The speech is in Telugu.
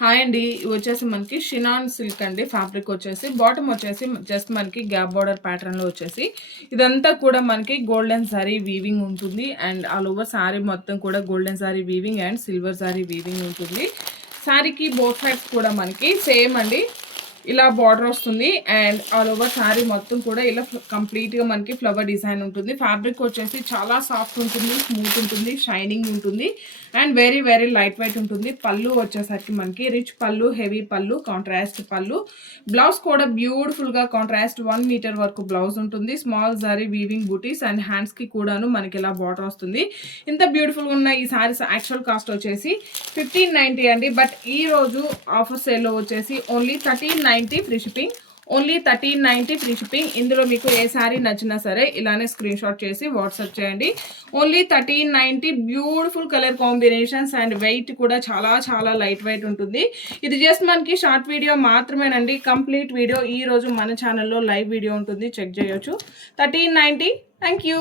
హాయ్ అండి. ఇవి వచ్చేసి మనకి షినాన్ సిల్క్ అండి. ఫ్యాబ్రిక్ వచ్చేసి బాటమ్ వచ్చేసి జస్ట్ మనకి గ్యాప్ బార్డర్ ప్యాటర్న్‌లో వచ్చేసి ఇదంతా కూడా మనకి గోల్డెన్ సారీ వీవింగ్ ఉంటుంది. అండ్ ఆల్ ఓవర్ సారీ మొత్తం కూడా golden sorry weaving and silver sorry weaving ఉంటుంది. సారీకి బోత్ సైడ్స్ కూడా మనకి సేమ్ అండి. ఇలా బార్డర్ వస్తుంది. అండ్ ఆల్ ఓవర్ సారీ మొత్తం కూడా ఇలా కంప్లీట్‌గా మనకి ఫ్లవర్ డిజైన్ ఉంటుంది. ఫ్యాబ్రిక్ వచ్చేసి చాలా సాఫ్ట్ ఉంటుంది, స్మూత్ ఉంటుంది, షైనింగ్ ఉంటుంది. And very very light weight ఉంటుంది. పళ్ళు వచ్చేసరికి మనకి రిచ్ పళ్ళు, హెవీ పళ్ళు, కాంట్రాస్ట్ పళ్ళు. బ్లౌజ్ కూడా బ్యూటిఫుల్‌గా కాంట్రాస్ట్ 1 మీటర్ వరకు బ్లౌజ్ ఉంటుంది. స్మాల్ జరీ వీవింగ్ బూటీస్ అండ్ హ్యాండ్స్‌కి కూడాను మనకి ఇలా బార్డర్ వస్తుంది. ఇంత బ్యూటిఫుల్‌గా ఉన్న ఈ సారీస్ యాక్చువల్ కాస్ట్ వచ్చేసి 1590 అండి. బట్ ఈ రోజు ఆఫర్ సేల్‌లో వచ్చేసి only 1390 free shipping. Only 1390 free shipping. ఇందులో మీకు ఏ శారీ నచ్చినా సరే ఇలానే స్క్రీన్ షాట్ చేసి వాట్సాప్ చేయండి. Only 1390. Beautiful colour combinations and weight కూడా చాలా చాలా లైట్ వెయిట్ ఉంటుంది. ఇది జస్ట్ మనకి షార్ట్ వీడియో మాత్రమేనండి. కంప్లీట్ వీడియో ఈ రోజు మన ఛానల్లో లైవ్ వీడియో ఉంటుంది, చెక్ చేయొచ్చు. 1390. Thank you.